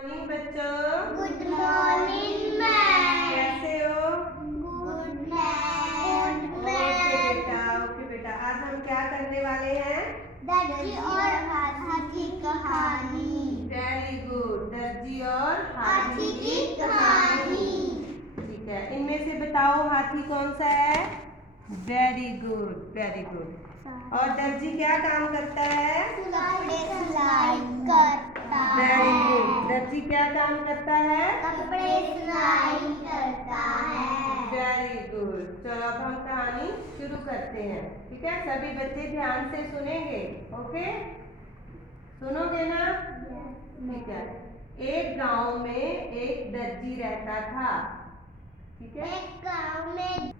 Morning बच्चों। Good morning ma'am. कैसे हो? Good ma'am. ओके बेटा आज हम क्या करने वाले हैं? दर्जी और हाथी की कहानी। वेरी गुड, दर्जी और हाथी की कहानी। ठीक है, इनमें से बताओ हाथी कौन सा है? Very good very good. और दर्जी क्या काम करता है? कपड़े सिलाई करता है। Very good. दर्जी क्या काम करता है? कपड़े सिलाई करता है। Very good. चलो अब हम कहानी शुरू करते हैं। ठीक है, सभी बच्चे ध्यान से सुनेंगे। ओके, सुनोगे ना? ठीक है। एक गांव में एक दर्जी रहता था। ठीक है, एक गांव में।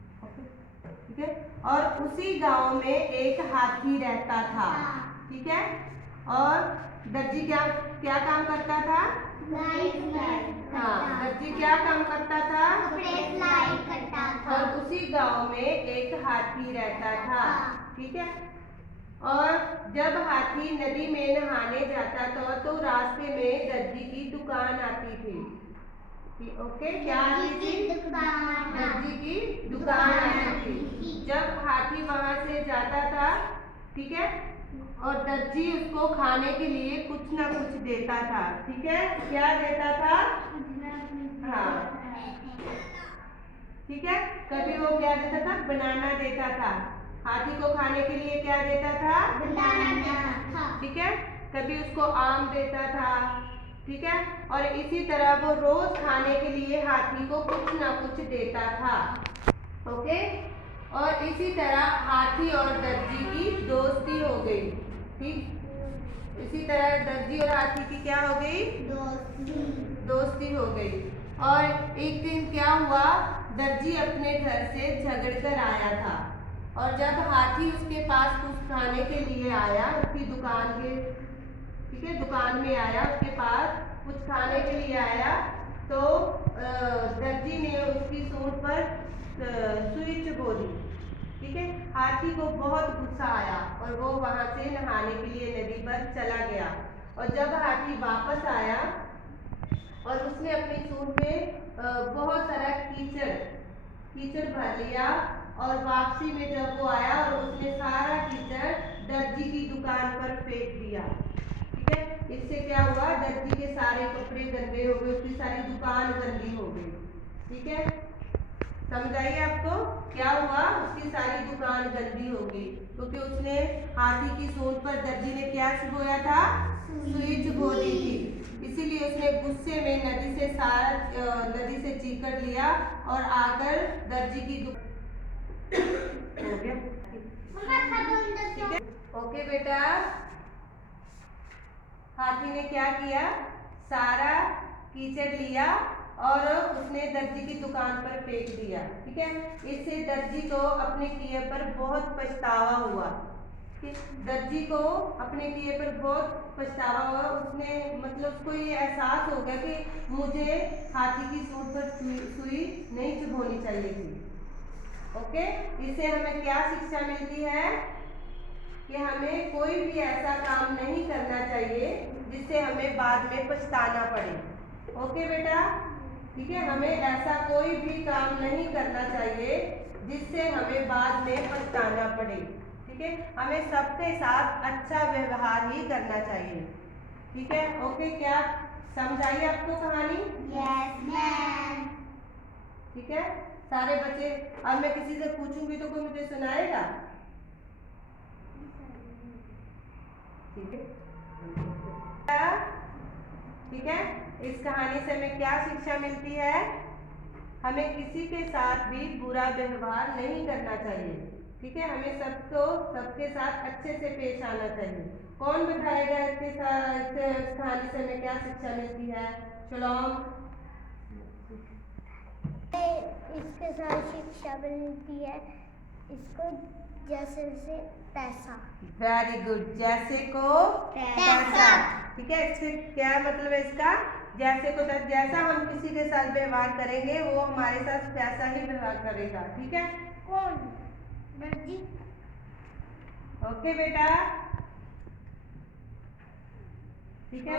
ठीक है, और उसी गांव में एक हाथी रहता था। ठीक है, और दर्जी क्या क्या काम करता था? हाँ, दर्जी क्या काम करता था? कपड़े सिलाई करता था। और उसी गांव में एक हाथी रहता था। ठीक है, और जब हाथी नदी में नहाने जाता था तो रास्ते में दर्जी की दुकान आती थी। ओके, क्या आती थी? दर्जी की दुकान आती थी। जब हाथी वहां से जाता था, ठीक है, और दर्जी उसको खाने के लिए कुछ ना कुछ देता था। ठीक है, क्या देता था? हाँ, ठीक है, कभी वो क्या देता था? बनाना देता था। हाथी को खाने के लिए क्या देता था? बनाना। ठीक है, कभी उसको आम देता था। ठीक है, और इसी तरह वो रोज खाने के लिए हाथी को कुछ ना कुछ देता था। ओके, और इसी तरह हाथी और दर्जी की दोस्ती हो गई। ठीक, इसी तरह दर्जी और हाथी की क्या हो गई? दोस्ती हो गई। और एक दिन क्या हुआ? दर्जी अपने घर से झगड़ कर आया था, और जब हाथी उसके पास कुछ खाने के लिए आया, उसकी दुकान के, ठीक है, दुकान में आया, उसके पास कुछ खाने के लिए आया, तो दर्जी ने उसकी सूंड पर सुई चुभो दी। ठीक है, हाथी को बहुत गुस्सा आया और वो वहां से नहाने के लिए नदी पर चला गया। और जब हाथी वापस आया और उसने अपनी सूंड में बहुत सारा कीचड़ भर लिया, और वापसी में जब वो आया और उसने सारा कीचड़ दर्जी की दुकान पर फेंक दिया। ठीक है, इससे क्या हुआ? दर्जी के सारे कपड़े गंदे हो गए, उसकी सारी दुकान गंदी हो गई। ठीक है, समझ आई आपको? क्या हुआ? उसकी सारी दुकान गंदी हो गई क्योंकि उसने हाथी की सूंड पर दर्जी ने क्या चुभोया था? सुई चुभो दी थी। इसीलिए उसने गुस्से में नदी से चीकड़ लिया और आकर दर्जी की हो गया। ठीक है, ओके बेटा। हाथी ने क्या किया? सारा कीचड़ लिया और उसने दर्जी की दुकान पर फेंक दिया। ठीक है, इससे दर्जी को अपने किए पर बहुत पछतावा हुआ। दर्जी को अपने किए पर बहुत पछतावा हुआ। उसने मतलब उसको ये एहसास हो गया कि मुझे हाथी की सूंड पर सुई नहीं चुभोनी चाहिए थी। ओके, इससे हमें क्या शिक्षा मिलती है? कि हमें कोई भी ऐसा काम नहीं करना चाहिए जिससे हमें बाद में पछताना पड़े। ओके बेटा, ठीक है, हमें ऐसा कोई भी काम नहीं करना चाहिए जिससे हमें बाद में पछताना पड़े। ठीक है, हमें सबके साथ अच्छा व्यवहार ही करना चाहिए। ठीक है, ओके, क्या समझ आई आपको कहानी? Yes ma'am. ठीक है, सारे बच्चे, अब मैं किसी से पूछूंगी तो कोई मुझे सुनाएगा? ठीक है, ठीक है, इस कहानी से हमें क्या शिक्षा मिलती है? हमें किसी के साथ भी बुरा व्यवहार नहीं करना चाहिए। ठीक है, हमें सबके साथ अच्छे से पेश आना चाहिए। कौन बताएगा इसके साथ इस कहानी से हमें क्या शिक्षा मिलती है? शलोम। इसके साथ शिक्षा मिलती है, इसको जैसे से पैसा। वेरी गुड, जैसे को पैसा। ठीक है, इससे क्या मतलब है इसका? जैसे को जैसा हम किसी के साथ व्यवहार करेंगे वो हमारे साथ वैसा ही व्यवहार करेगा। ठीक है, कौन? दर्जी। ओके बेटा, ठीक है,